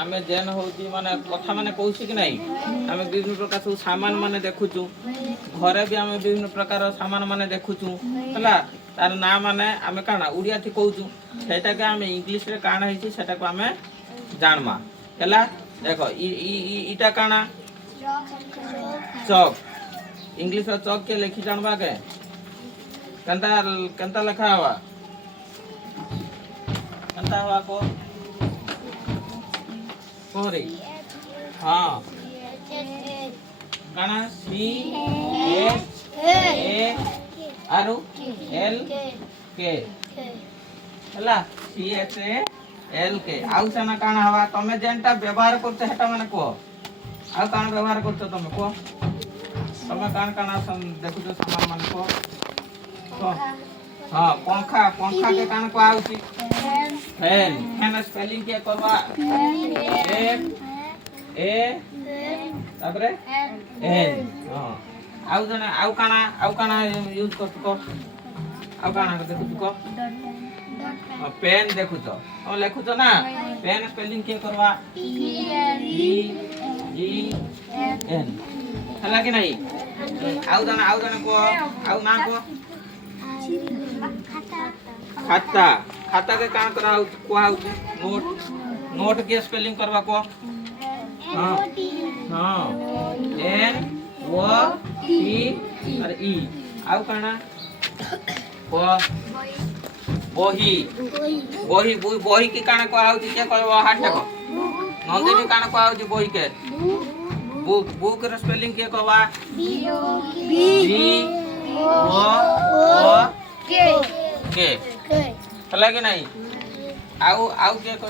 आमे जेन होती माने कथा माने कहूसी कि नहीं आमे विभिन्न प्रकार सब सामान माने देखुचु घरे भी आमे विभिन्न प्रकार सामान माने देखुचु हला तार ना माने आमे काना उड़िया थी कहूचु सेटा के आमे इंग्लिश रे काना हिची सेटा को आमे जानमा हला देखो इटा काना चौक इंग्लिश रे चौक के लिखि जानबा के कंता कंता लिखा हुआ कंता हुआ को कोरे हाँ काना सी एच ए आरु एल के हला सी एच ए एल के आउ सना काना हवा तमे जेनटा व्यवहार करते हेटा माने को आउ काना व्यवहार करते तमे को तमे काना देखु सामान माने को हाँ पंखा पंखा के कान को आउची फैन फैन स्पेलिंग के करवा एफ ए तापरे एन हां आउ काना यूज करत को आउ काना देखु को पेन देखु तो हम लिखु तो ना पेन स्पेलिंग के करवा ई जी एन हला कि नहीं आउ जाना को आउ ना को खाता खाता के काम करा को नोट नोट के स्पेलिंग करवा को हां हां एन ओ टी और ई आउ काना को बही बही बही के काना को आउ के कहबो हाथ को नंदिनी काना को आउ बही के बुक बुक के स्पेलिंग के कहवा बी ओ के हला कि नहीं आउ के